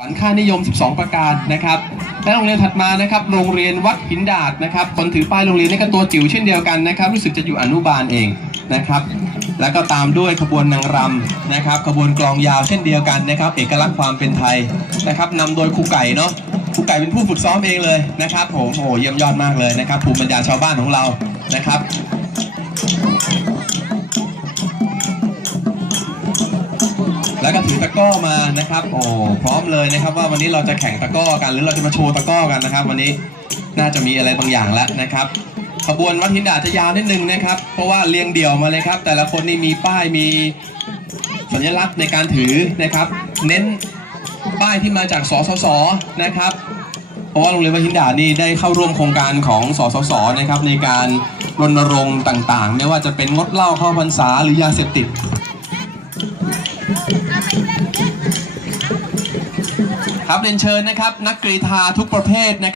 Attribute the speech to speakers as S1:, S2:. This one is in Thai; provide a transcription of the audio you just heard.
S1: ฝันค่านิยม 12 ประการนะครับ และโรงเรียนถัดมานะครับ โรงเรียนวัดหินดาดนะครับ คนถือป้ายโรงเรียนนี่ก็ตัวจิ๋วเช่นเดียวกันนะครับ รู้สึกจะอยู่อนุบาลเองนะครับ แล้วก็ตามด้วยขบวนนางรำนะครับ ขบวนกลองยาวเช่นเดียวกันนะครับ เอกลักษณ์ความเป็นไทยนะครับนำโดยครูไก่เนาะ ครูไก่เป็นผู้ฝึกซ้อมเองเลยนะครับโอ้โหเยี่ยมยอดมากเลยนะครับ ภูมิปัญญาชาวบ้านของเรา นะครับ ถือตะกร้อมานะครับ โอ้พร้อมเลยนะครับ ว่าวันนี้เราจะแข่งตะกร้อกัน หรือเราจะมาโชว์ตะกร้อกันนะครับ วันนี้น่าจะมีอะไรบางอย่างแล้วนะครับขบวนวัดหินดาจะยาวนิดนึงนะครับ เพราะว่าเรียงเดี่ยวมาเลยครับ แต่ละคนนี่มีป้ายมีสัญลักษณ์ในการถือนะครับ เน้นป้ายที่มาจากสสสนะครับ เพราะว่าโรงเรียนวัดหินดานี่ได้เข้าร่วมโครงการของสสสนะครับ ในการรณรงค์ต่างๆ ไม่ว่าจะเป็นงดเหล้าเข้าพรรษาหรือยาเสพติด ครับเรียนเชิญนะครับ นักกรีธาทุกประเภทนะครับ